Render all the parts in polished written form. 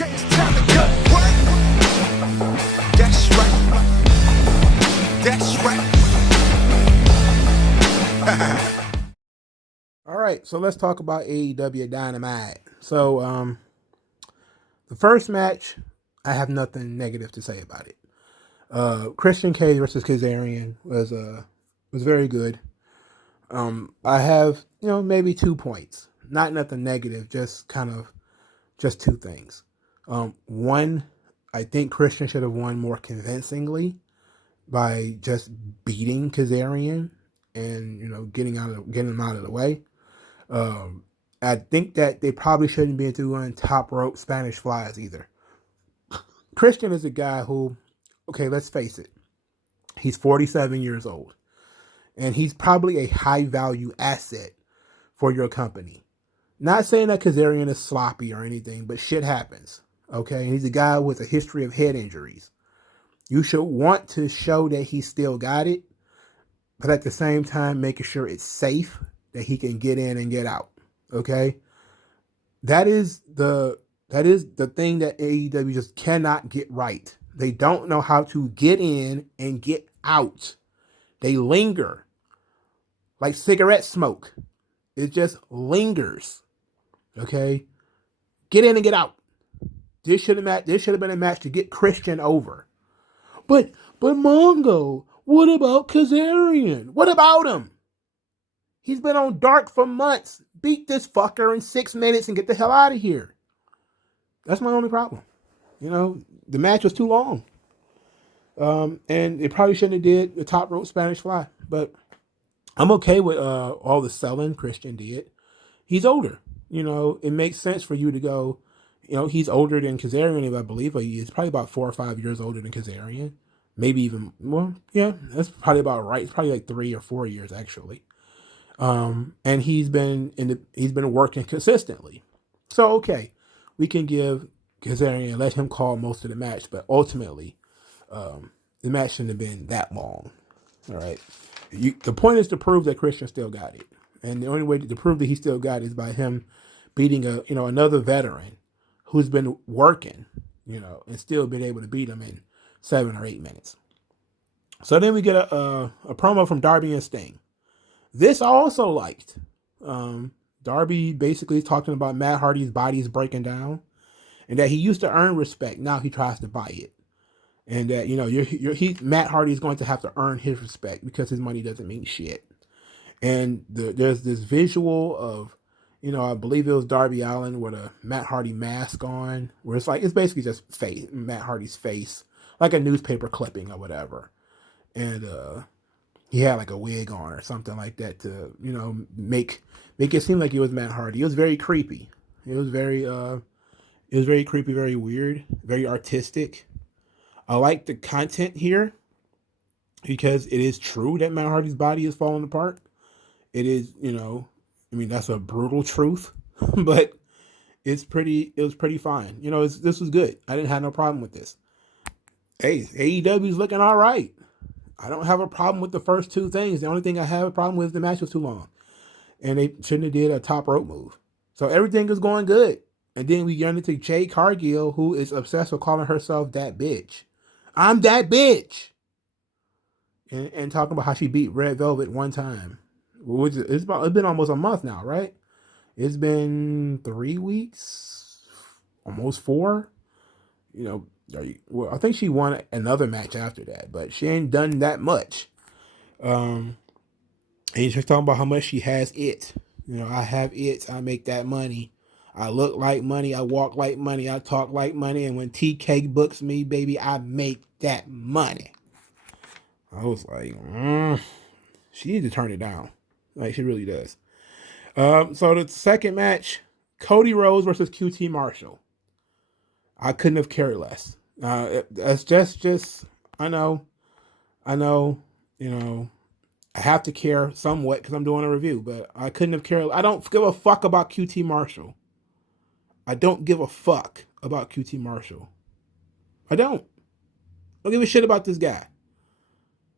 Okay, it's time to cut. What? That's right. That's right. All right, so let's talk about AEW Dynamite. So, the first match, I have nothing negative to say about it. Christian Cage versus Kazarian was very good. I have maybe 2 points, not nothing negative, just two things. One, I think Christian should have won more convincingly by just beating Kazarian and getting him out of the way. I think that they probably shouldn't be doing top rope Spanish flies either. Christian is a guy who, okay, let's face it, he's 47 years old, and he's probably a high value asset for your company. Not saying that Kazarian is sloppy or anything, but shit happens. Okay, and he's a guy with a history of head injuries. You should want to show that he still got it, but at the same time, making sure it's safe, that he can get in and get out. Okay, that is the thing that AEW just cannot get right. They don't know how to get in and get out. They linger like cigarette smoke. It just lingers. Okay, get in and get out. This should have been a match to get Christian over. But Mongo, what about Kazarian? What about him? He's been on Dark for months. Beat this fucker in 6 minutes and get the hell out of here. That's my only problem. The match was too long. And they probably shouldn't have did the top rope Spanish fly. But I'm okay with all the selling Christian did. He's older. It makes sense for you to go, he's older than Kazarian, I believe. He's probably about 4 or 5 years older than Kazarian. Maybe even more. Yeah, that's probably about right. It's probably like 3 or 4 years, actually. And he's been working consistently. So, okay, we can give Kazarian, let him call most of the match, but ultimately, the match shouldn't have been that long. All right. The point is to prove that Christian still got it. And the only way to prove that he still got it is by him beating another veteran who's been working, and still been able to beat him in 7 or 8 minutes. So then we get a promo from Darby and Sting. This I also liked. Darby basically talking about Matt Hardy's body is breaking down, and that he used to earn respect. Now he tries to buy it, and that Matt Hardy is going to have to earn his respect because his money doesn't mean shit. And there's this visual of, I believe it was Darby Allin with a Matt Hardy mask on, where it's basically just Matt Hardy's face, like a newspaper clipping or whatever, and he had like a wig on or something like that to make it seem like it was Matt Hardy. It was very creepy. It was very creepy, very weird, very artistic. I like the content here because it is true that Matt Hardy's body is falling apart. It is, that's a brutal truth, but it was pretty fine. This was good. I didn't have no problem with this. Hey, AEW's looking all right. I don't have a problem with the first 2 things. The only thing I have a problem with is the match was too long. And they shouldn't have did a top rope move. So everything is going good. And then we get into Jade Cargill, who is obsessed with calling herself that bitch. I'm that bitch. And talking about how she beat Red Velvet one time. It's been almost a month now, right? It's been 3 weeks, almost 4. I think she won another match after that, but she ain't done that much. And she's talking about how much she has it. I have it. I make that money. I look like money. I walk like money. I talk like money. And when TK books me, baby, I make that money. I was like, she needs to turn it down. Like, she really does. So the second match, Cody Rhodes versus QT Marshall. I couldn't have cared less. It's just, I know, I have to care somewhat because I'm doing a review, but I couldn't have cared. I don't give a fuck about QT Marshall. I don't give a fuck about QT Marshall. I don't give a shit about this guy.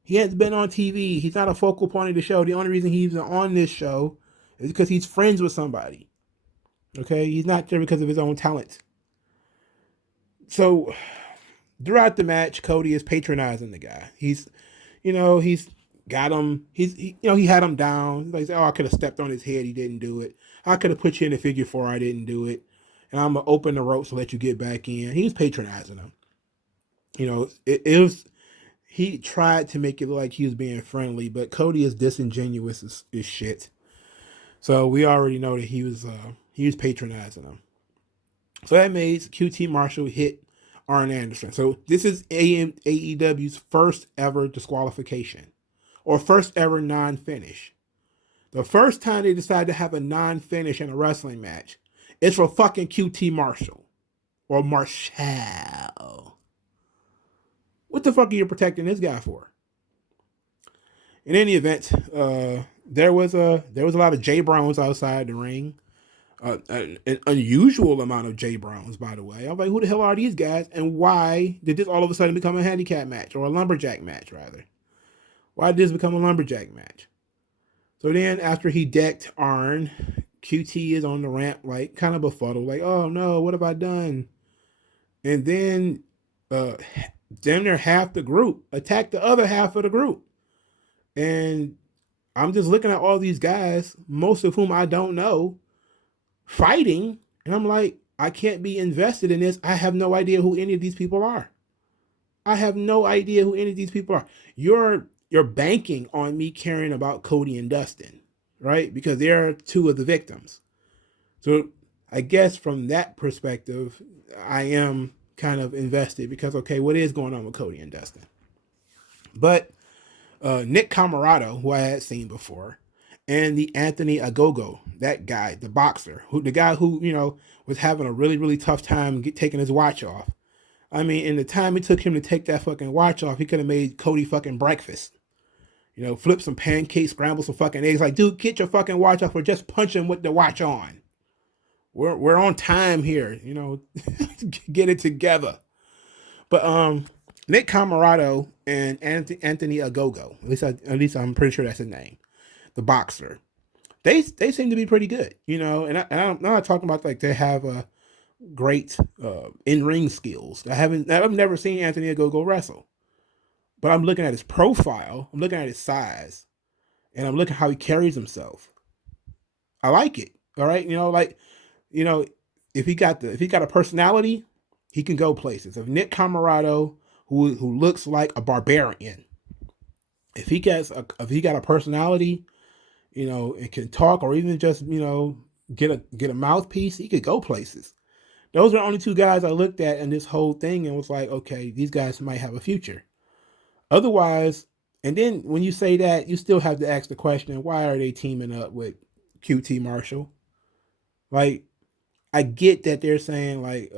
He hasn't been on TV. He's not a focal point of the show. The only reason he's on this show is because he's friends with somebody. Okay? He's not there because of his own talent. So throughout the match, Cody is patronizing the guy. He's got him. He had him down. He's like, oh, I could have stepped on his head. He didn't do it. I could have put you in a figure four. I didn't do it. And I'm gonna open the ropes to let you get back in. He was patronizing him. It was. He tried to make it look like he was being friendly, but Cody is disingenuous as shit. So we already know that he was patronizing him. So that made QT Marshall hit Arn Anderson. So this is AEW's first ever disqualification, or first ever non-finish. The first time they decided to have a non-finish in a wrestling match is for fucking QT Marshall or Marshall. What the fuck are you protecting this guy for? In any event, there was a lot of J Browns outside the ring. An unusual amount of J Browns, by the way. I'm like, who the hell are these guys, and why did this all of a sudden become a handicap match, or a lumberjack match, rather? Why did this become a lumberjack match? So then, after he decked Arn, QT is on the ramp, like, kind of befuddled, like, oh no, what have I done? And then, damn near half the group attacked the other half of the group. And I'm just looking at all these guys, most of whom I don't know, fighting, and I'm like, I can't be invested in this. I have no idea who any of these people are. I have no idea who any of these people are. You're banking on me caring about Cody and Dustin, right? Because they're two of the victims. So I guess from that perspective, I am kind of invested because, okay, what is going on with Cody and Dustin? But Nick Camarado, who I had seen before, and the Anthony Agogo, that guy, the boxer, the guy who was having a really, really tough time taking his watch off. I mean, in the time it took him to take that fucking watch off, he could have made Cody fucking breakfast. Flip some pancakes, scramble some fucking eggs. Like, dude, get your fucking watch off or just punch him with the watch on. We're on time here, get it together. But Nick Camarado and Anthony Agogo, at least I'm pretty sure that's his name, the boxer. They seem to be pretty good, and I'm not talking about like they have a great in-ring skills. I've never seen Anthony Agogo wrestle, but I'm looking at his profile, I'm looking at his size, and I'm looking at how he carries himself. I like it. All right, if he got a personality, he can go places. If Nick Camarado, who looks like a barbarian, if he got a personality, and can talk, or even just get a mouthpiece, he could go places. Those are the only two guys I looked at in this whole thing and was like, okay, these guys might have a future. Otherwise, and then when you say that, you still have to ask the question, why are they teaming up with QT Marshall? Like, I get that they're saying like,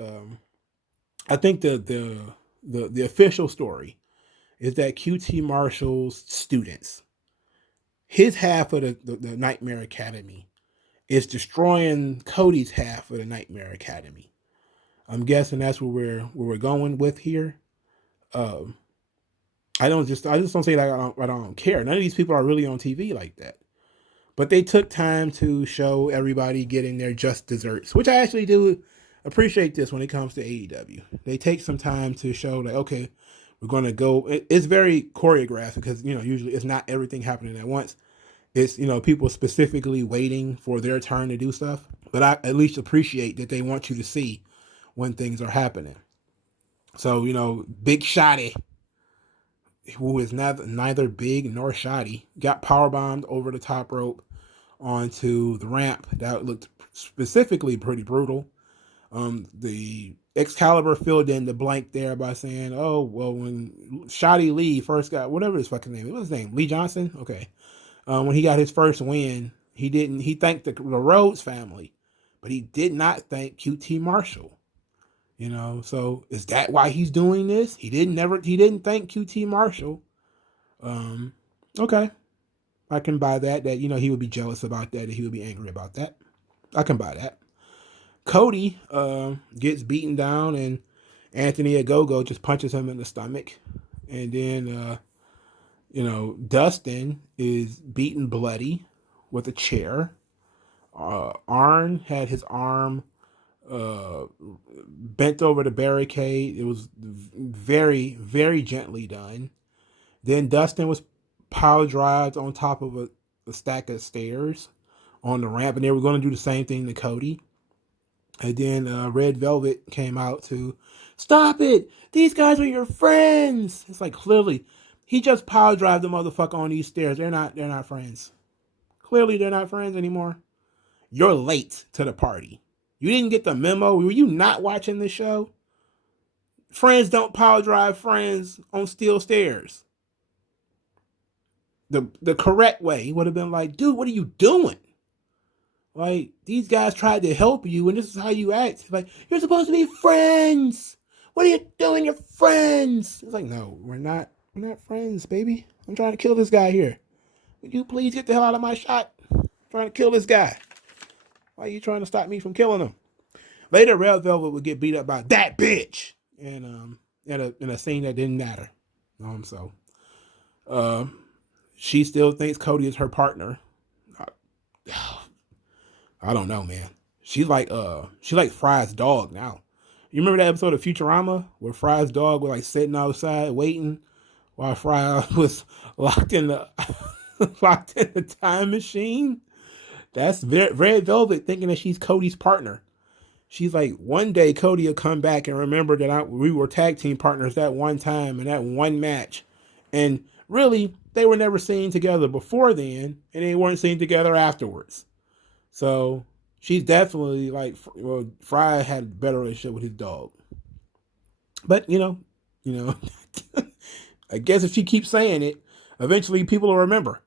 I think the official story is that QT Marshall's students, his half of the Nightmare Academy, is destroying Cody's half of the Nightmare Academy. I'm guessing that's where we're going with here. I just don't say that I don't care. None of these people are really on TV like that. But they took time to show everybody getting their just desserts, which I actually do appreciate this when it comes to AEW. They take some time to show like, okay, we're going to go. It's very choreographed because, usually it's not everything happening at once. It's, people specifically waiting for their turn to do stuff. But I at least appreciate that they want you to see when things are happening. So, Big Shotty, who is neither big nor shoddy, got powerbombed over the top rope onto the ramp. That looked specifically pretty brutal. The Excalibur filled in the blank there by saying, oh, well, when Shoddy Lee first got, whatever his fucking name, what's his name? Lee Johnson? Okay. When he got his first win, he thanked the Rhodes family, but he did not thank QT Marshall. So is that why he's doing this? He didn't thank QT Marshall. Okay. I can buy that he would be jealous about that, he would be angry about that. I can buy that. Cody gets beaten down and Anthony Agogo just punches him in the stomach. And then Dustin is beaten bloody with a chair. Arn had his arm bent over the barricade. It was very, very gently done. Then Dustin was power drived on top of a stack of stairs on the ramp, and they were going to do the same thing to Cody. And then Red Velvet came out to stop it. These guys are your friends. It's like clearly he just power drive the motherfucker on these stairs. They're not friends. Clearly they're not friends anymore. You're late to the party. You didn't get the memo. Were you not watching the show? Friends don't power drive friends on steel stairs. The correct way would have been like, dude, what are you doing? Like, these guys tried to help you, and this is how you act. Like, you're supposed to be friends. What are you doing? You're friends. It's like, no, we're not. We're not friends, baby. I'm trying to kill this guy here. Would you please get the hell out of my shot? I'm trying to kill this guy. Why are you trying to stop me from killing him? Later, Red Velvet would get beat up by that bitch, and in a scene that didn't matter. So, she still thinks Cody is her partner. I don't know, man. She's like Fry's dog now. You remember that episode of Futurama where Fry's dog was like sitting outside waiting while Fry was locked in the time machine? That's Red Velvet thinking that she's Cody's partner. She's like, one day Cody will come back and remember that we were tag team partners that one time in that one match. And really, they were never seen together before then, and they weren't seen together afterwards. So she's definitely like, well, Fry had a better relationship with his dog. But, you know, I guess if she keeps saying it, eventually people will remember.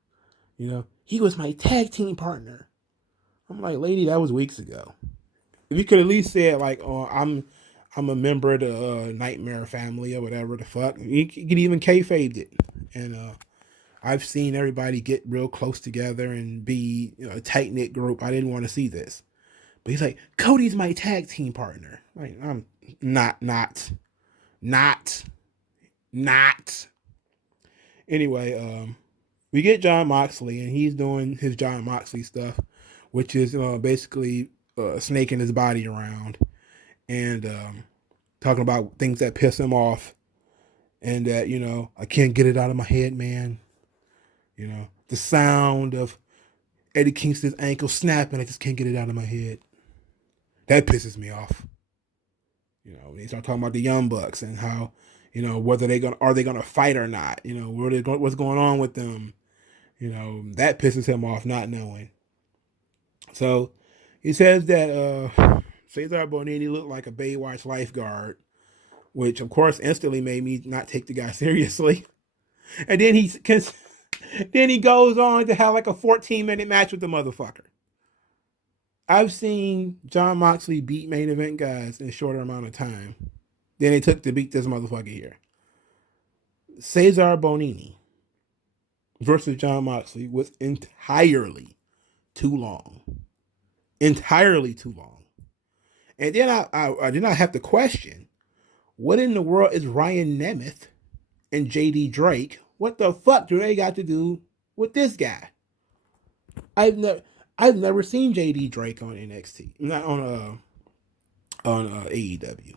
He was my tag team partner. I'm like, lady, that was weeks ago. If you could at least say it like, oh, I'm a member of the Nightmare family or whatever the fuck. You could even kayfabe it. And I've seen everybody get real close together and be a tight knit group. I didn't want to see this, but he's like, Cody's my tag team partner. Like, I'm not. Anyway, we get Jon Moxley, and he's doing his Jon Moxley stuff, which is basically snaking his body around and talking about things that piss him off, and that I can't get it out of my head, man. The sound of Eddie Kingston's ankle snapping, I just can't get it out of my head. That pisses me off. They start talking about the Young Bucks and how, whether are they gonna fight or not? What's going on with them? That pisses him off, not knowing. So he says that Cesar Bonini looked like a Baywatch lifeguard, which of course instantly made me not take the guy seriously. And then he goes on to have like a 14-minute match with the motherfucker. I've seen Jon Moxley beat main event guys in a shorter amount of time than it took to beat this motherfucker here. Cesar Bonini versus Jon Moxley was entirely too long. Entirely too long. And then I have to question, what in the world is Ryan Nemeth and JD Drake? What the fuck do they got to do with this guy? I've never seen JD Drake on NXT, not on AEW.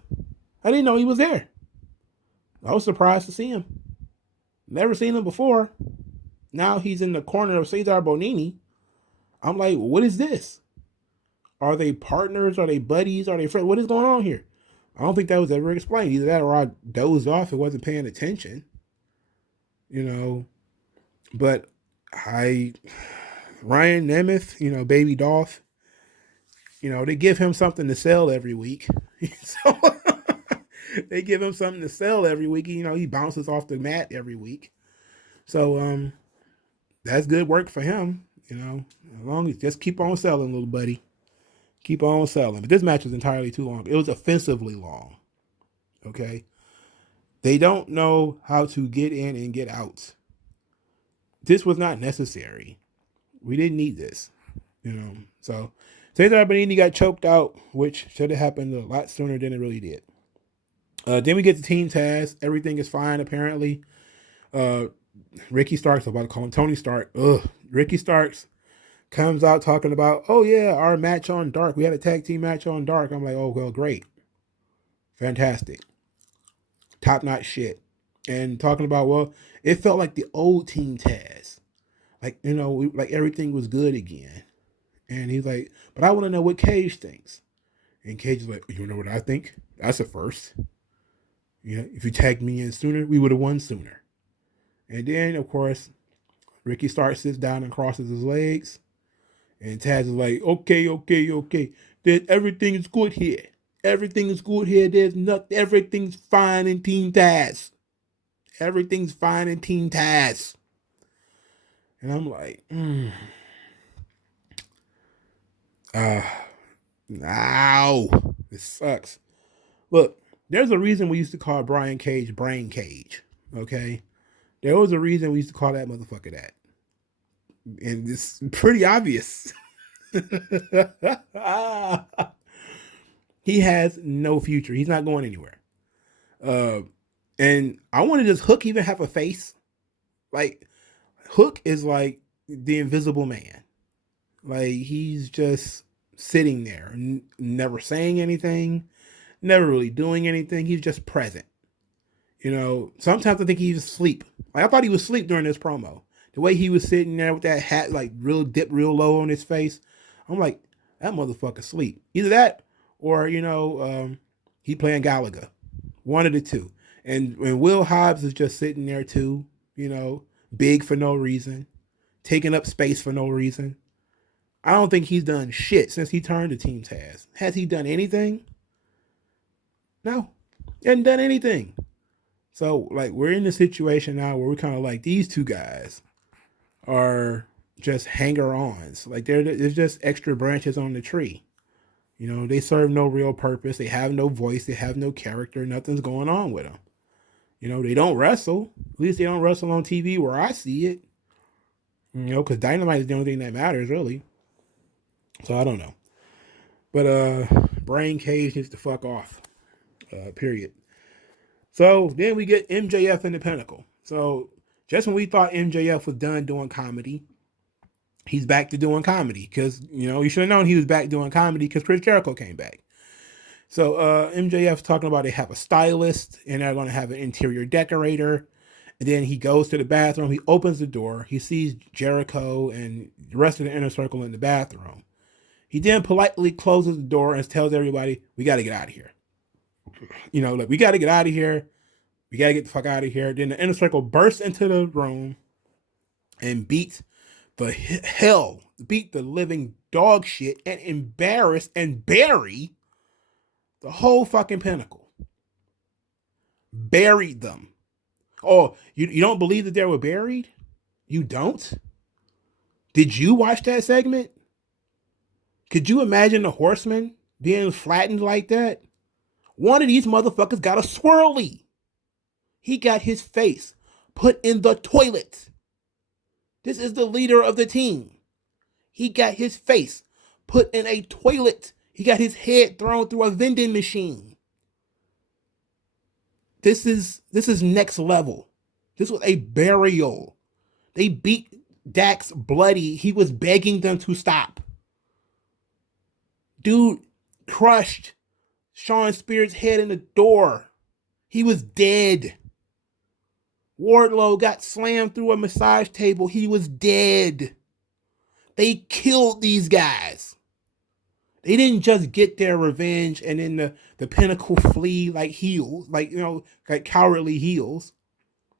I didn't know he was there. I was surprised to see him. Never seen him before. Now he's in the corner of Cesar Bonini. I'm like, what is this? Are they partners? Are they buddies? Are they friends? What is going on here? I don't think that was ever explained. Either that or I dozed off and wasn't paying attention. But Ryan Nemeth, Baby Dolph, they give him something to sell every week. So they give him something to sell every week. He bounces off the mat every week. So that's good work for him. As long as just keep on selling, little buddy. Keep on selling. But this match was entirely too long. It was offensively long. Okay. They don't know how to get in and get out. This was not necessary. We didn't need this. So Cesar Bonini got choked out, which should have happened a lot sooner than it really did. Then we get the team task. Everything is fine, apparently. Ricky Starks, I'm about to call him Tony Stark. Ricky Starks Comes out talking about, oh yeah, our match on Dark. We had a tag team match on Dark. I'm like, oh well, great, fantastic, top notch shit. And talking about, well, it felt like the old Team Taz, like like everything was good again. And he's like, but I want to know what Cage thinks. And Cage is like, you know what I think? That's a first. If you tagged me in sooner, we would have won sooner. And then, of course, Ricky Starks sits down and crosses his legs. And Taz is like, okay. Everything is good here. Everything is good here. Everything's fine in Team Taz. Everything's fine in Team Taz. And I'm like, ow, this sucks. Look, there's a reason we used to call Brian Cage Brain Cage, okay? There was a reason we used to call that motherfucker that. And it's pretty obvious. He has no future. He's not going anywhere. And I wanted, does Hook even have a face? Like, Hook is like the Invisible Man. Like, he's just sitting there, never saying anything, never really doing anything. He's just present. Sometimes I think he's asleep. Like, I thought he was asleep during this promo. The way he was sitting there with that hat, like, real dipped real low on his face. I'm like, that motherfucker asleep. Either that or, he playing Gallagher. One of the two. And Will Hobbs is just sitting there too, big for no reason, taking up space for no reason. I don't think he's done shit since he turned to Team Taz. Has he done anything? No. He hasn't done anything. So, like, we're in a situation now where we're kind of like, these two guys are just hanger-ons. Like, there's just extra branches on the tree. They serve no real purpose. They have no voice. They have no character. Nothing's going on with them. They don't wrestle. At least they don't wrestle on TV where I see it. Because Dynamite is the only thing that matters, really. So, I don't know. But, Brain Cage needs to fuck off. Period. So, then we get MJF and the Pinnacle. So, just when we thought MJF was done doing comedy, he's back to doing comedy. Because, you should have known he was back doing comedy because Chris Jericho came back. So, MJF's talking about they have a stylist and they're going to have an interior decorator. And then he goes to the bathroom. He opens the door. He sees Jericho and the rest of the inner circle in the bathroom. He then politely closes the door and tells everybody, we got to get out of here. Like, we got to get out of here. We got to get the fuck out of here. Then the inner circle bursts into the room and beat the living dog shit and embarrass and bury the whole fucking Pinnacle. Buried them. Oh, you don't believe that they were buried? You don't? Did you watch that segment? Could you imagine the Horsemen being flattened like that? One of these motherfuckers got a swirly. He got his face put in the toilet. This is the leader of the team. He got his face put in a toilet. He got his head thrown through a vending machine. This is next level. This was a burial. They beat Dax bloody. He was begging them to stop. Dude crushed Sean Spears' head in the door. He was dead. Wardlow got slammed through a massage table. He was dead. They killed these guys. They didn't just get their revenge and then the Pinnacle flee like heels, like cowardly heels,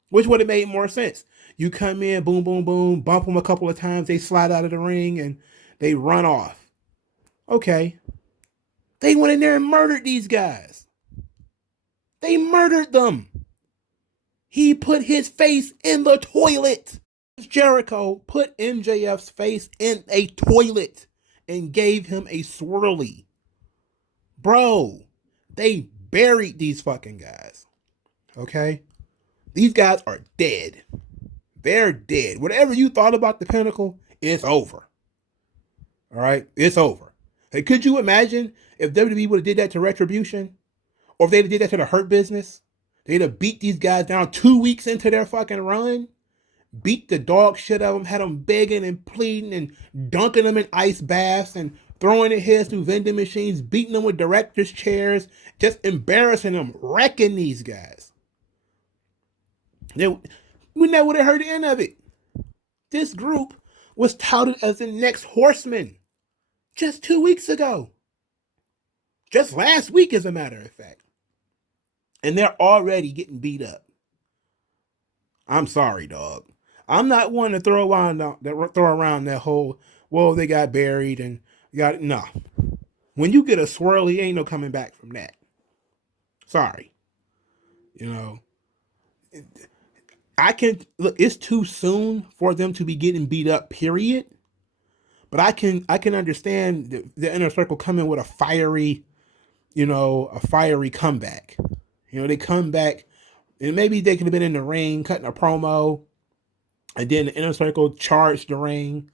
which would have made more sense. You come in, boom, boom, boom, bump them a couple of times, they slide out of the ring and they run off. Okay. They went in there and murdered these guys. They murdered them. He put his face in the toilet. Jericho put MJF's face in a toilet and gave him a swirly. Bro, they buried these fucking guys. Okay? These guys are dead. They're dead. Whatever you thought about the Pinnacle, it's over. All right? It's over. Hey, could you imagine if WWE would have did that to Retribution? Or if they'd have did that to the Hurt Business? They'd have beat these guys down 2 weeks into their fucking run? beat the dog shit out of them, had them begging and pleading and dunking them in ice baths and throwing their heads through vending machines, beating them with director's chairs, just embarrassing them, wrecking these guys. We never would have heard the end of it. This group was touted as the next horseman just 2 weeks ago. Just last week, as a matter of fact. And they're already getting beat up. I'm sorry, dog. I'm not one to throw around that whole, well, they got buried and got, no. When you get a swirly, ain't no coming back from that. Sorry. You know, look, it's too soon for them to be getting beat up, period. But I can understand the inner circle coming with a fiery comeback. They come back, and maybe they could have been in the ring cutting a promo, and then the inner circle charged the ring.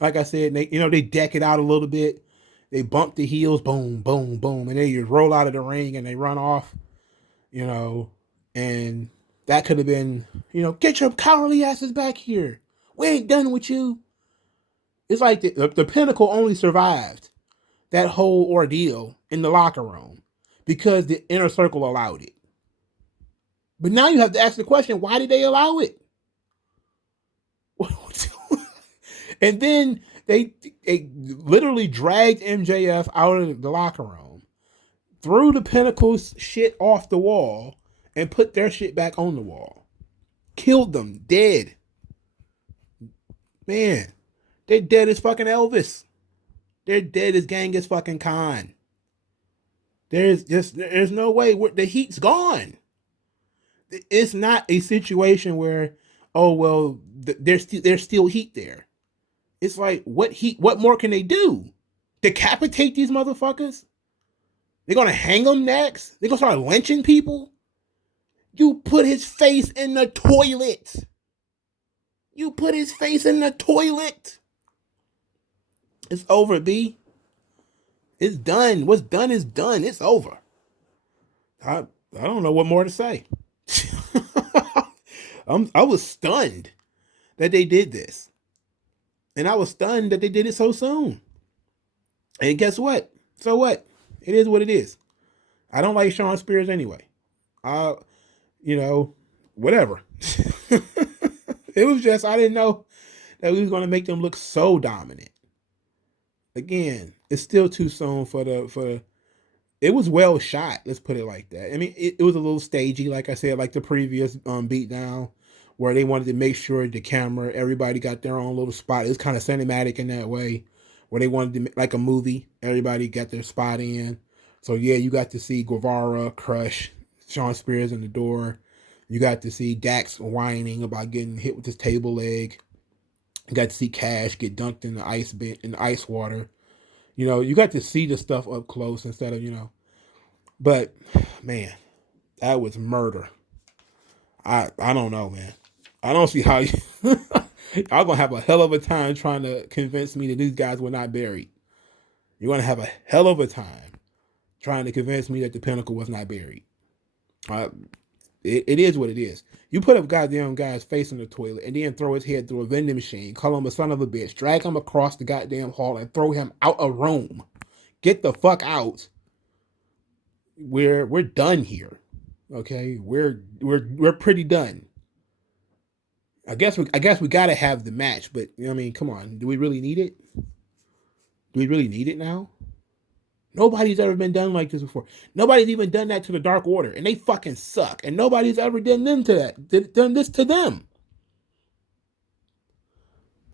Like I said, they deck it out a little bit. They bump the heels, boom, boom, boom, and they just roll out of the ring and they run off. And that could have been, get your cowardly asses back here. We ain't done with you. It's like the Pinnacle only survived that whole ordeal in the locker room because the inner circle allowed it. But now you have to ask the question, why did they allow it? And then they literally dragged MJF out of the locker room, threw the Pinnacle's shit off the wall, and put their shit back on the wall. Killed them, dead. Man, they're dead as fucking Elvis. They're dead as Genghis fucking Khan. There's no way. The heat's gone. It's not a situation where, oh well, there's still heat there. It's like, what more can they do? Decapitate these motherfuckers? They're gonna hang them next? They're gonna start lynching people? You put his face in the toilet. You put his face in the toilet. It's over, B. It's done. What's done is done. It's over. I don't know what more to say. I was stunned that they did this. And I was stunned that they did it so soon. And guess what? So what? It is what it is. I don't like Shawn Spears anyway. Whatever. It was just, I didn't know that we was going to make them look so dominant. Again, it's still too soon for it was well shot. Let's put it like that. I mean, it was a little stagey, like I said, like the previous beatdown, where they wanted to make sure the camera, everybody got their own little spot. It was kind of cinematic in that way, where they wanted to make like a movie. Everybody got their spot in. So yeah, you got to see Guevara crush Shawn Spears in the door. You got to see Dax whining about getting hit with his table leg. You got to see Cash get dunked in the ice water. You got to see the stuff up close instead of, but man, that was murder. I don't know, man. I don't see how I'm gonna have a hell of a time trying to convince me that these guys were not buried. You're gonna have a hell of a time trying to convince me that the Pinnacle was not buried. It is what it is. You put a goddamn guy's face in the toilet and then throw his head through a vending machine, call him a son of a bitch, drag him across the goddamn hall and throw him out a room. Get the fuck out. We're done here. Okay? We're pretty done. I guess we gotta have the match, but come on. Do we really need it? Do we really need it now? Nobody's ever been done like this before. Nobody's even done that to the Dark Order, and they fucking suck. And nobody's ever done this to them.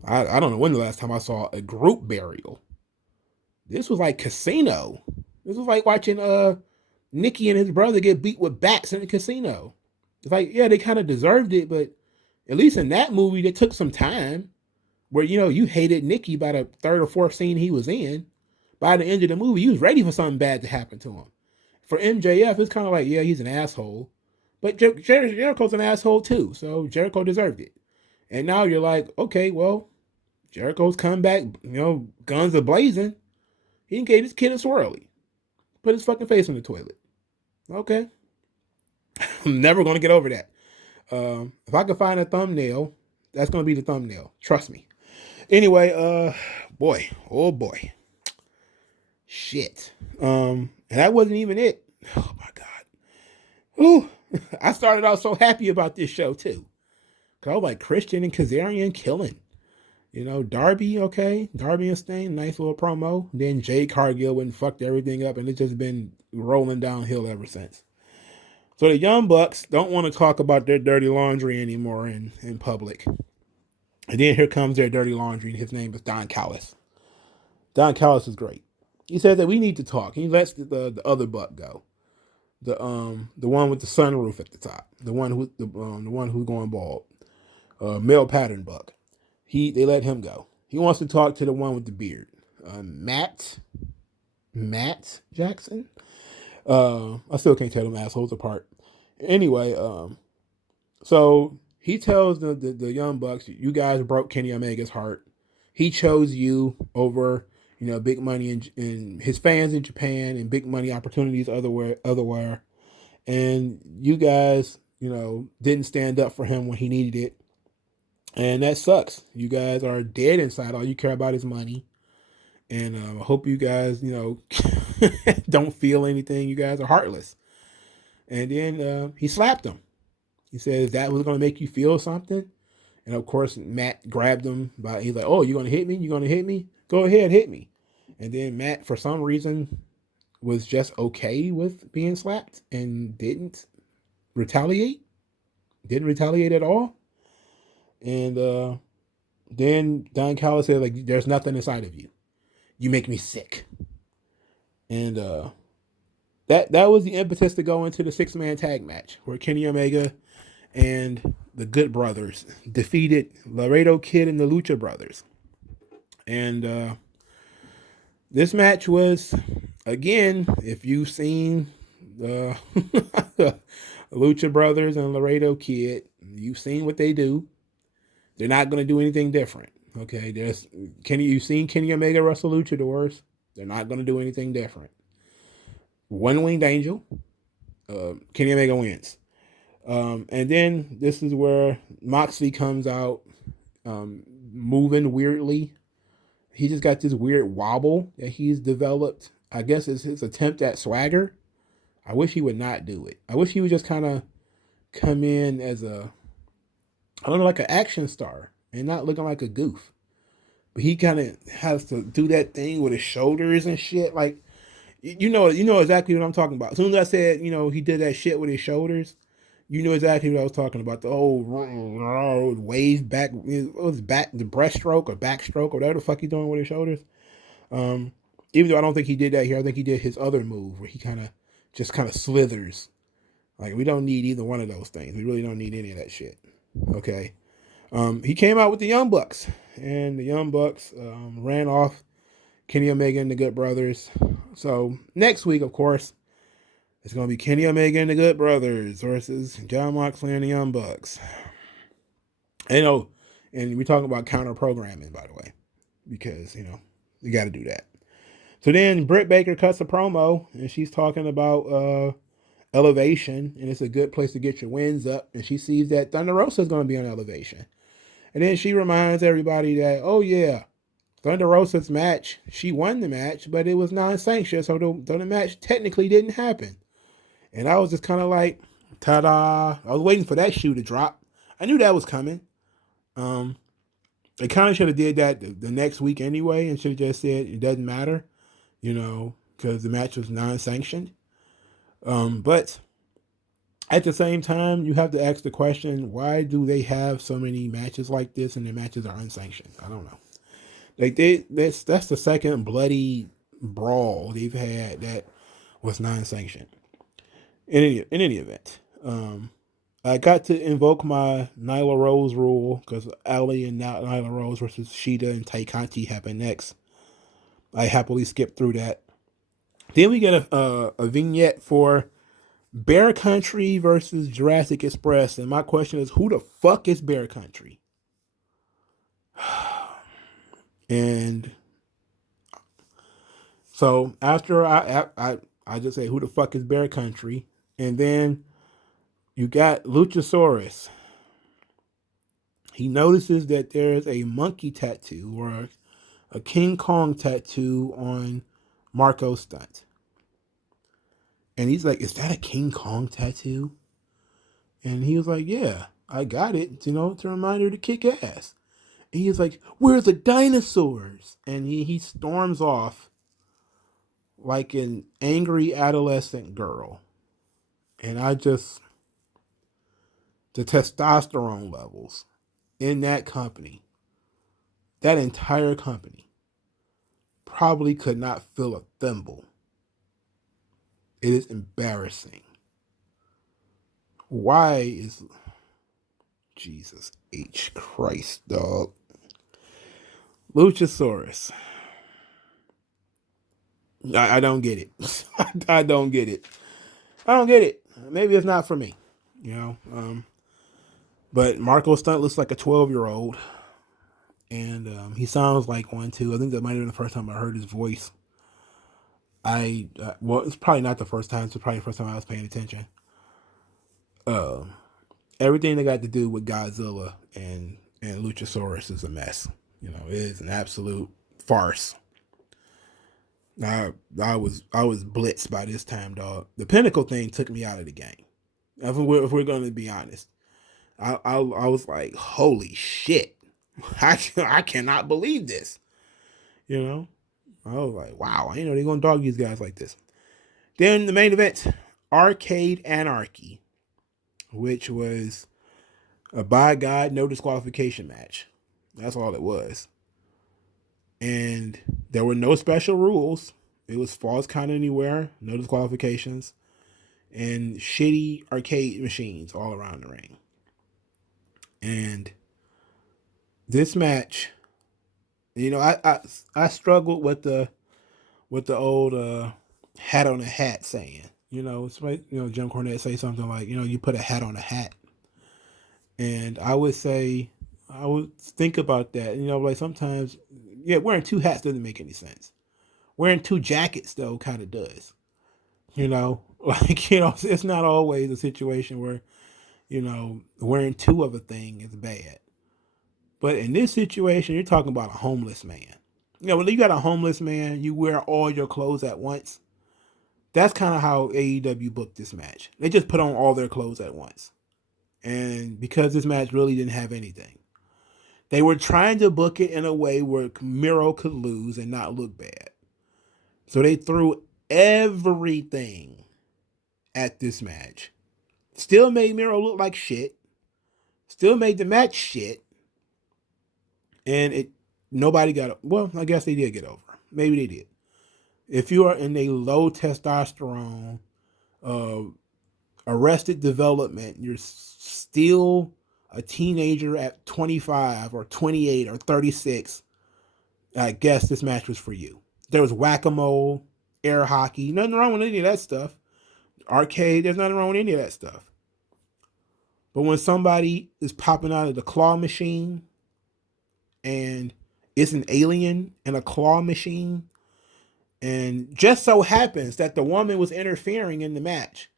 I don't know when the last time I saw a group burial. This was like Casino. This was like watching Nikki and his brother get beat with bats in a casino. It's like, yeah, they kind of deserved it, but at least in that movie, they took some time where, you hated Nikki by the third or fourth scene he was in. By the end of the movie, you was ready for something bad to happen to him. For MJF, it's kind of like, yeah, he's an asshole. But Jericho's an asshole too, so Jericho deserved it. And now you're like, okay, well, Jericho's come back, guns are blazing. He gave this kid a swirly. Put his fucking face in the toilet. Okay. I'm never going to get over that. If I could find a thumbnail That's going to be the thumbnail. Trust me. Anyway, boy, oh boy, shit. And that wasn't even it. Oh my god. Ooh, I started out so happy about this show too. Cause I was like Christian and Kazarian killing. You know, Darby, okay. Darby and Stain, nice little promo. Then Jade Cargill went and fucked everything up, and it's just been rolling downhill ever since. So the Young Bucks don't want to talk about their dirty laundry anymore in public. And then here comes their dirty laundry, and his name is Don Callis. Don Callis is great. He says that we need to talk. He lets the other Buck go. The one with the sunroof at the top. The one who's going bald. Male pattern Buck. They let him go. He wants to talk to the one with the beard. Matt Jackson. I still can't tell them assholes apart. Anyway, so he tells the Young Bucks, you guys broke Kenny Omega's heart. He chose you over, big money in his fans in Japan and big money opportunities otherwhere. And you guys, didn't stand up for him when he needed it. And that sucks. You guys are dead inside. All you care about is money. And I hope you guys, don't feel anything. You guys are heartless. And then he slapped him. He says that was going to make you feel something. And of course, Matt grabbed him he's like, oh, you're going to hit me? You're going to hit me? Go ahead, hit me. And then Matt, for some reason, was just okay with being slapped and didn't retaliate. Didn't retaliate at all. And then Don Callis said, like, there's nothing inside of you. You make me sick. And that was the impetus to go into the 6-man tag match where Kenny Omega and the Good Brothers defeated Laredo Kid and the Lucha Brothers. And this match was, again, if you've seen the Lucha Brothers and Laredo Kid, you've seen what they do. They're not going to do anything different. Okay, you've seen Kenny Omega wrestle luchadors. They're not going to do anything different. One Winged Angel. Kenny Omega wins. And then this is where Moxley comes out moving weirdly. He just got this weird wobble that he's developed. I guess it's his attempt at swagger. I wish he would not do it. I wish he would just kind of come in as like an action star and not looking like a goof. But he kind of has to do that thing with his shoulders and shit. Like, you know exactly what I'm talking about. As soon as I said, he did that shit with his shoulders, you know exactly what I was talking about. The old wave back, it was back, the breaststroke or backstroke or whatever the fuck he's doing with his shoulders. Even though I don't think he did that here, I think he did his other move where he kind of slithers. Like, we don't need either one of those things. We really don't need any of that shit. Okay. He came out with the Young Bucks, and the Young Bucks ran off Kenny Omega and the Good Brothers. So next week, of course, it's going to be Kenny Omega and the Good Brothers versus Jon Moxley and the Young Bucks. And we're talking about counter programming, by the way, because, you got to do that. So then Britt Baker cuts a promo, and she's talking about Elevation, and it's a good place to get your wins up. And she sees that Thunder Rosa is going to be on Elevation. And then she reminds everybody that, oh yeah, Thunder Rosa's match, she won the match, but it was non-sanctioned, so the match technically didn't happen. And I was just kind of like, ta-da. I was waiting for that shoe to drop. I knew that was coming. They kind of should have did that the next week anyway, and should have just said it doesn't matter, because the match was non-sanctioned. But at the same time, you have to ask the question, why do they have so many matches like this and their matches are unsanctioned? I don't know. Like, that's the second bloody brawl they've had that was non-sanctioned. In any event, I got to invoke my Nyla Rose rule because Ali and Nyla Rose versus Shida and Tai Conti happen next. I happily skipped through that. Then we get a vignette for Bear Country versus Jurassic Express. And my question is, who the fuck is Bear Country? And so after I just say, who the fuck is Bear Country? And then you got Luchasaurus. he notices that there's a monkey tattoo or a King Kong tattoo on Marco's stunt. And he's like, is that a King Kong tattoo? And he was like, yeah, I got it, to remind her to kick ass. And he's like, where's the dinosaurs? And he storms off like an angry adolescent girl. And the testosterone levels in that company, that entire company, probably could not fill a thimble. It is embarrassing. Why is Jesus H. Christ, dog? Luchasaurus. I don't get it. I don't get it. I don't get it. Maybe it's not for me, But Marco Stunt looks like a 12-year-old, and he sounds like one too. I think that might have been the first time I heard his voice. Well, it's probably not the first time. It's probably the first time I was paying attention. Everything that got to do with Godzilla and Luchasaurus is a mess. It is an absolute farce. I was blitzed by this time, dog. The Pinnacle thing took me out of the game. If we're going to be honest, I was like, holy shit, I cannot believe this. I was like, wow, I didn't know they're gonna dog these guys like this. Then the main event, Arcade Anarchy, which was a by God no disqualification match. That's all it was. And there were no special rules. It was falls count anywhere, no disqualifications, and shitty arcade machines all around the ring. And this match, I struggled with the old hat on a hat saying. It's like, Jim Cornette say something like, you put a hat on a hat. And I would think about that. Like sometimes, wearing two hats doesn't make any sense. Wearing two jackets, though, kind of does. It's not always a situation where, wearing two of a thing is bad. But in this situation, you're talking about a homeless man. When you got a homeless man, you wear all your clothes at once. That's kind of how AEW booked this match. They just put on all their clothes at once. And because this match really didn't have anything, they were trying to book it in a way where Miro could lose and not look bad. So they threw everything at this match. Still made Miro look like shit. Still made the match shit. And nobody got, well, I guess they did get over. Maybe they did. If you are in a low testosterone, arrested development, you're still a teenager at 25 or 28 or 36, I guess this match was for you. There was whack-a-mole, air hockey, nothing wrong with any of that stuff. Arcade, there's nothing wrong with any of that stuff. But when somebody is popping out of the claw machine and it's an alien in a claw machine, and just so happens that the woman was interfering in the match,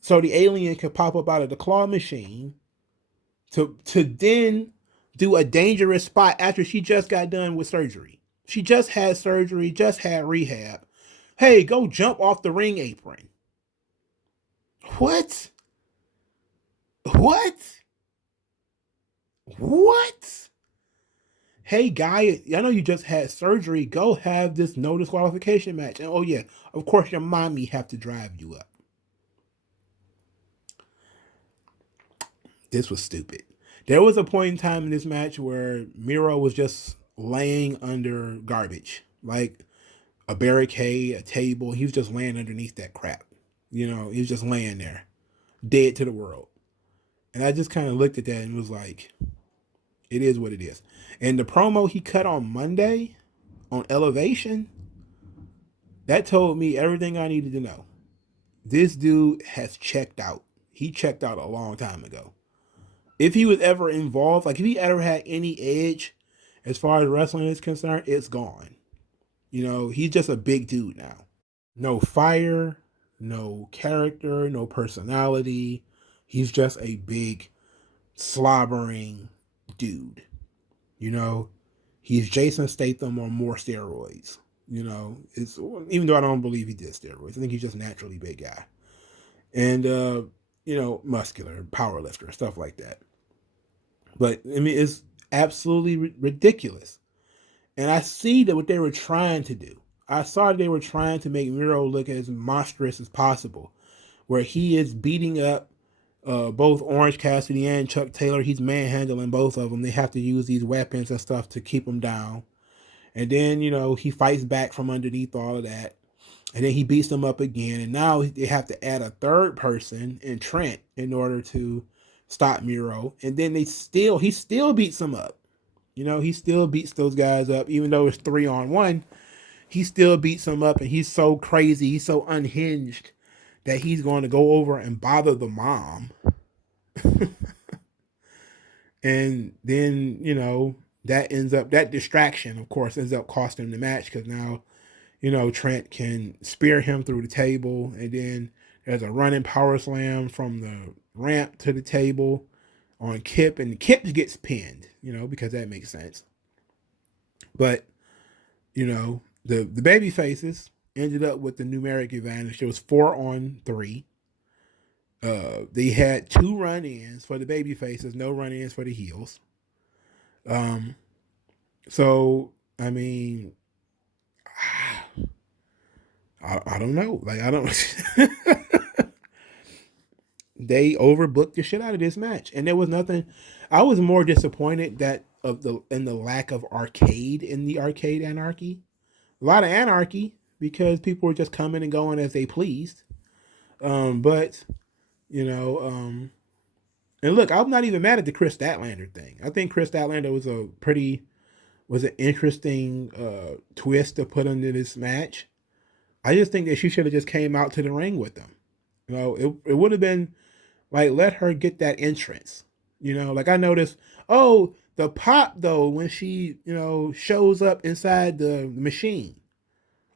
so the alien could pop up out of the claw machine to then do a dangerous spot after she just got done with surgery. She just had surgery, just had rehab. Hey, go jump off the ring apron. What? Hey, guy, I know you just had surgery. Go have this no disqualification match. And oh, yeah, of course, your mommy have to drive you up. This was stupid. There was a point in time in this match where Miro was just laying under garbage, like a barricade, a table. He was just laying underneath that crap. He was just laying there, dead to the world. And I just kind of looked at that and was like, it is what it is. And the promo he cut on Monday on Elevation, that told me everything I needed to know. This dude has checked out. He checked out a long time ago. If he was ever involved, like if he ever had any edge as far as wrestling is concerned, it's gone. He's just a big dude now. No fire, no character, no personality. He's just a big, slobbering dude. You know, he's Jason Statham on more steroids. You know, it's even though I don't believe he did steroids, I think he's just naturally big guy, and you know, muscular, power lifter, stuff like that. But I mean, it's absolutely ridiculous. And I see that what they were trying to do. I saw they were trying to make Miro look as monstrous as possible, where he is beating up both Orange Cassidy and Chuck Taylor. He's manhandling both of them. They have to use these weapons and stuff to keep them down. And then, you know, he fights back from underneath all of that. And then he beats them up again. And now they have to add a third person in Trent in order to stop Miro. And then he still beats them up. You know, he still beats those guys up, even though it's 3-on-1. He still beats them up, and he's so crazy, he's so unhinged that he's going to go over and bother the mom. And then, you know, that distraction, of course, ends up costing him the match because now, you know, Trent can spear him through the table, and then there's a running power slam from the ramp to the table on Kip, and Kip gets pinned, you know, because that makes sense. But, you know, the baby faces ended up with the numeric advantage. It was 4-on-3. They had 2 run-ins for the baby faces, no run-ins for the heels. So I mean, I don't know. Like, I don't. They overbooked the shit out of this match, and there was nothing. I was more disappointed that in the lack of arcade in the arcade anarchy. A lot of anarchy because people were just coming and going as they pleased. But you know, and look, I'm not even mad at the Chris Statlander thing. I think Chris Statlander was an interesting twist to put into this match. I just think that she should have just came out to the ring with them. You know, it would have been like, let her get that entrance. You know, like I noticed, oh, the pop though, when she, you know, shows up inside the machine.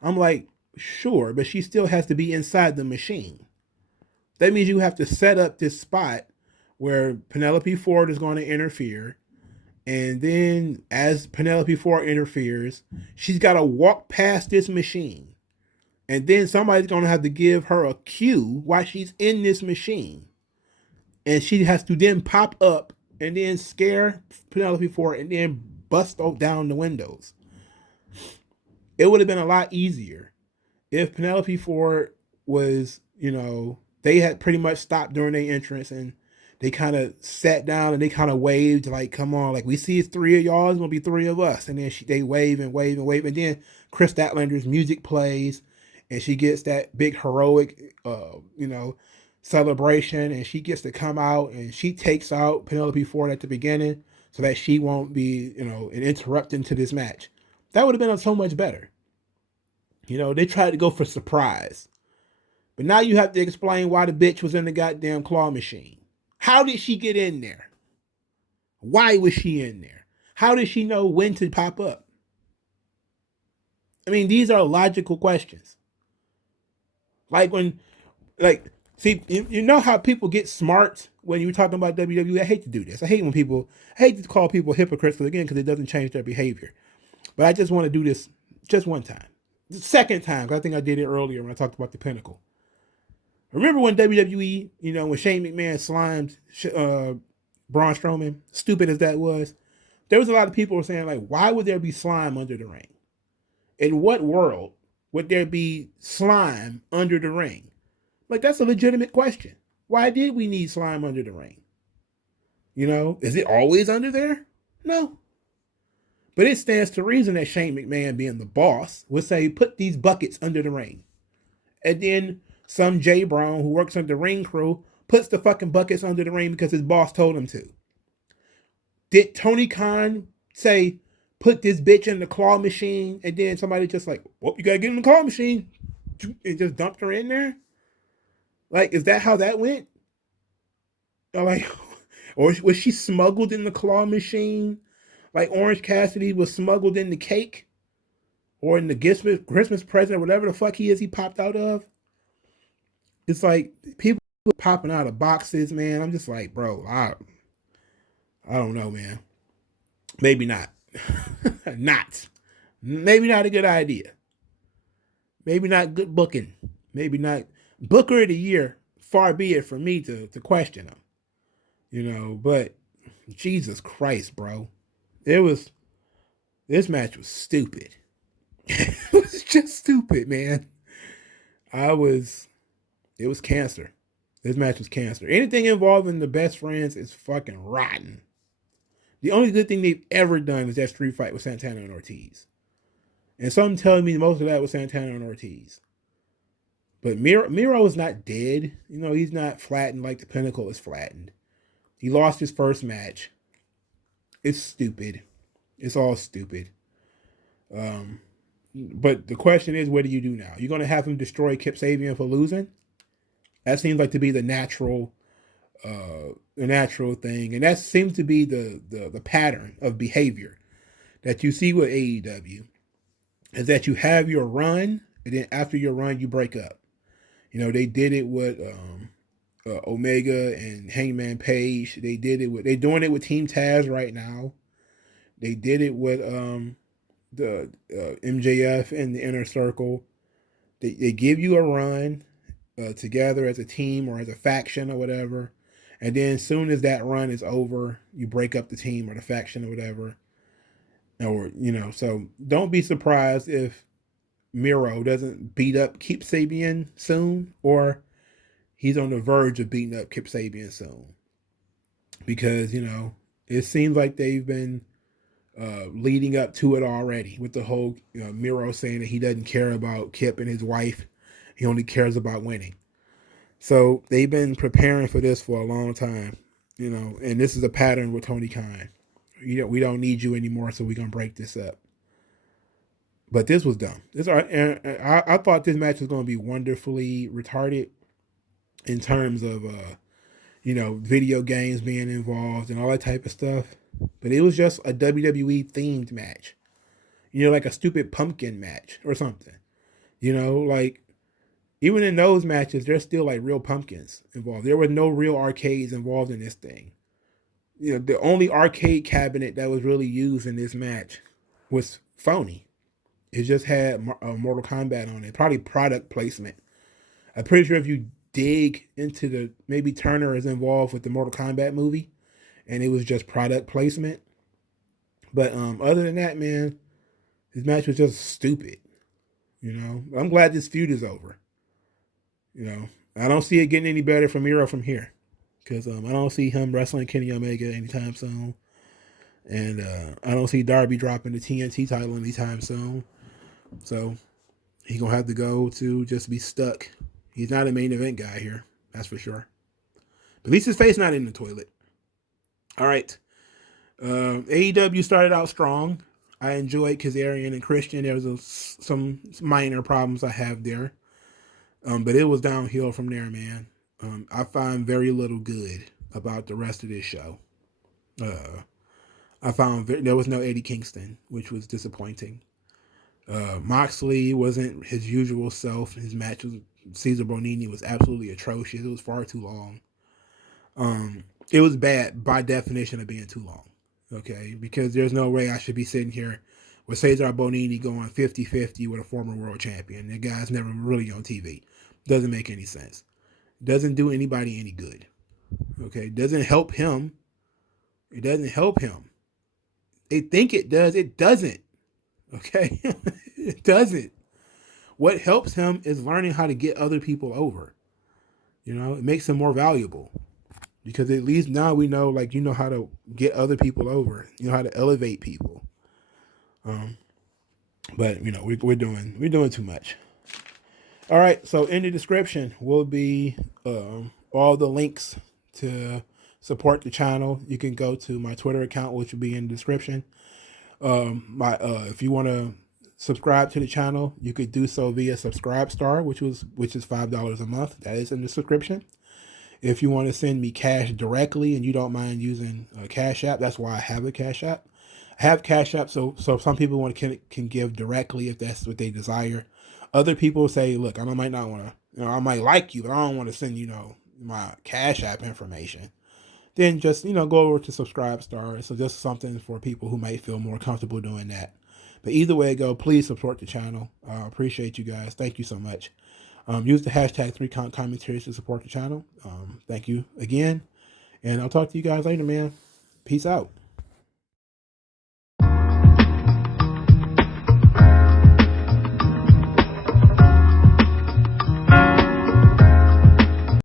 I'm like, sure, but she still has to be inside the machine. That means you have to set up this spot where Penelope Ford is going to interfere. And then as Penelope Ford interferes, she's got to walk past this machine. And then somebody's going to have to give her a cue while she's in this machine. And she has to then pop up and then scare Penelope Ford and then bust down the windows. It would have been a lot easier if Penelope Ford was, you know, they had pretty much stopped during their entrance and they kind of sat down and they kind of waved like, come on, like we see it's 3 of y'all, it's going to be 3 of us. And then they wave and wave and wave. And then Chris Statlander's music plays and she gets that big heroic, you know, celebration, and she gets to come out and she takes out Penelope Ford at the beginning so that she won't be, you know, an interruption to this match. That would have been so much better. You know, they tried to go for surprise. But now you have to explain why the bitch was in the goddamn claw machine. How did she get in there? Why was she in there? How did she know when to pop up? I mean, these are logical questions. Like see, you know how people get smart when you're talking about WWE? I hate to do this. I hate to call people hypocrites because it doesn't change their behavior. But I just want to do this just one time. The second time, because I think I did it earlier when I talked about the Pinnacle. Remember when WWE, you know, when Shane McMahon slimed Braun Strowman, stupid as that was, there was a lot of people saying, like, why would there be slime under the ring? In what world would there be slime under the ring? Like, that's a legitimate question. Why did we need slime under the ring? You know, is it always under there? No. But it stands to reason that Shane McMahon, being the boss, would say, put these buckets under the ring. And then some Jay Brown who works on the ring crew puts the fucking buckets under the ring because his boss told him to. Did Tony Khan say, put this bitch in the claw machine, and then somebody just like, well, you gotta get in the claw machine, and just dumped her in there? Like, is that how that went? Or was she smuggled in the claw machine? Like Orange Cassidy was smuggled in the cake? Or in the Christmas present, or whatever the fuck he popped out of? It's like, people popping out of boxes, man. I'm just like, bro, I don't know, man. Maybe not. Maybe not a good idea. Maybe not good booking. Maybe not Booker of the Year. Far be it from me to question him. But Jesus Christ, bro. This match was stupid. It was just stupid, man. It was cancer. This match was cancer. Anything involving the best friends is fucking rotten. The only good thing they've ever done is that street fight with Santana and Ortiz. And something telling me most of that was Santana and Ortiz. But Miro is not dead. He's not flattened like the Pinnacle is flattened. He lost his first match. It's stupid. It's all stupid. But the question is, what do you do now? You're going to have him destroy Kip Sabian for losing? That seems like to be the natural thing. And that seems to be the pattern of behavior that you see with AEW, is that you have your run, and then after your run, you break up. They did it with Omega and Hangman Page. They're doing it with Team Taz right now. They did it with the MJF and the Inner Circle. They give you a run together as a team or as a faction or whatever, and then as soon as that run is over, you break up the team or the faction or whatever. So don't be surprised if Miro doesn't beat up Kip Sabian soon, or he's on the verge of beating up Kip Sabian soon, because it seems like they've been leading up to it already, with the whole Miro saying that he doesn't care about Kip and his wife. He only cares about winning. So they've been preparing for this for a long time, and this is a pattern with Tony Khan. We don't need you anymore, so we're going to break this up. But this was dumb. I thought this match was going to be wonderfully retarded in terms of, video games being involved and all that type of stuff. But it was just a WWE themed match. Like a stupid pumpkin match or something. Like even in those matches, there's still like real pumpkins involved. There were no real arcades involved in this thing. The only arcade cabinet that was really used in this match was phony. It just had Mortal Kombat on it. Probably product placement. I'm pretty sure if you dig into maybe Turner is involved with the Mortal Kombat movie, and it was just product placement. But other than that, man, this match was just stupid. I'm glad this feud is over. I don't see it getting any better for Miro from here, because I don't see him wrestling Kenny Omega anytime soon, and I don't see Darby dropping the TNT title anytime soon. So he's gonna have to go to just be stuck. He's not a main event guy here, that's for sure. But at least his face not in the toilet. All right. AEW started out strong. I enjoyed Kazarian and Christian. There was some minor problems I have there. But it was downhill from there, man. I find very little good about the rest of this show. I found there was no Eddie Kingston, which was disappointing. Moxley wasn't his usual self. His match with Cesar Bonini was absolutely atrocious. It was far too long. It was bad by definition of being too long. Okay, because there's no way I should be sitting here with Cesar Bonini going 50-50 with a former world champion. The guy's never really on TV. Doesn't make any sense. Doesn't do anybody any good. Okay, doesn't help him. It doesn't help him. They think it does. It doesn't. Okay, it doesn't. What helps him is learning how to get other people over. It makes him more valuable, because at least now we know, like, how to get other people over. How to elevate people. But we're doing too much. All right, so in the description will be all the links to support the channel. You can go to my Twitter account, which will be in the description. If you want to subscribe to the channel, you could do so via Subscribe Star, which is $5 a month. That is in the description. If you want to send me cash directly and you don't mind using Cash App, that's why I have a Cash App. I have Cash App, so some people can give directly if that's what they desire. Other people say, look, I might not want to, I might like you, but I don't want to send, my Cash App information. then just, go over to Subscribe Star. So just something for people who might feel more comfortable doing that. But either way it go, please support the channel. I appreciate you guys. Thank you so much. Use the hashtag 3count commentaries to support the channel. Thank you again. And I'll talk to you guys later, man. Peace out.